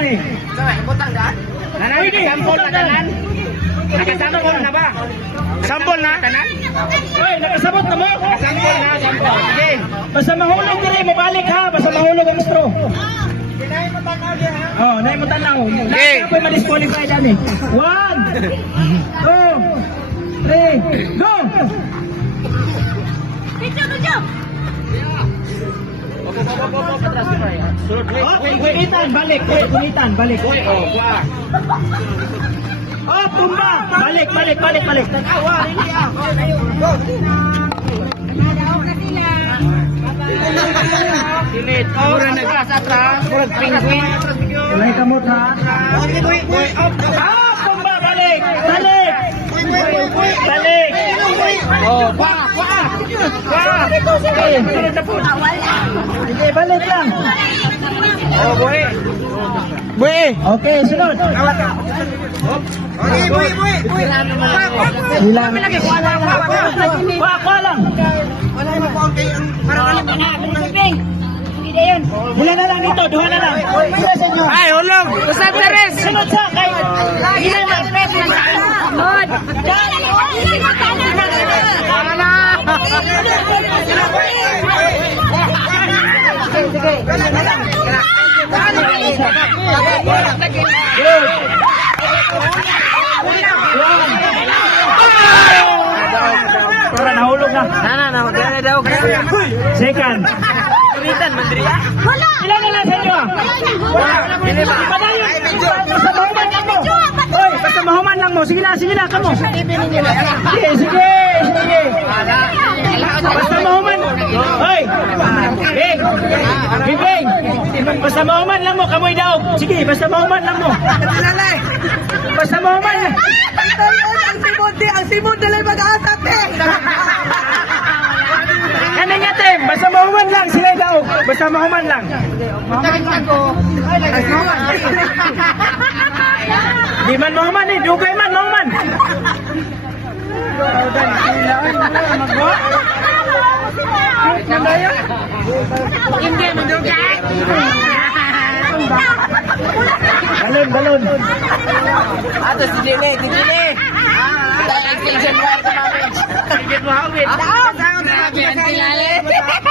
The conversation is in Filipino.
Nanay. Nanay, sample na tanan. Nakasample na ba? Sample na? Tanan? Hoy, nakasabot na mo? Sample na, sample. Sige. Basta mahulog dili mo balik ha, basta mahulog ang straw. Oh, nay mo tanaw. Okay. Lahat ako ma-disqualify dani. One, two, three, go! Okay, kumitan, balik. Okay, kumitan, balik. Oh, wah. Oh, tumba! Balik, balik, balik, balik. Tanawa, hindi ah. Sinit. Oh, nagka sa atras. Murag penguin. Walay kamot ha. Ah, tumba, balik. Balik. Balik. Oh, pa, pa. Sige, na balik lang. Oh, boy. Boy. Okay, sunod. Okay. Ilang. Kuha, kuha lang. Wala mo po ang kayo. Parang alam mo na. Ilan na lang dito, duha na lang. Ay! Usap na rin! Sunod sa kay. Ilan lang. Para nahulog na. Nana, na magkana daw. Second. Kulitan, mandriya. Ilan na lang sa inyo? Padayon. Basta mahuman lang mo. Hoy, basta mahuman lang mo. Sige na, sige na, kamo. Sige, sige, sige. Basta mahuman. Hoy. Bing. Bing, bing. Basta mahuman lang mo, kamoy daog. Sige, basta mahuman lang mo. Basta mahuman lang. Ang simod ang simod na lang mag-aasat eh. Ano nga, Tim? Basta mahuman lang, sila daog. Basta mahuman lang. Di man mahuman eh, dugay man, mahuman. Hindi mo dugay. Balon, balon. Ato si Jimmy, si Jimmy. Ah, sa namin. Sige mo hawit. Saan? Saan? Saan?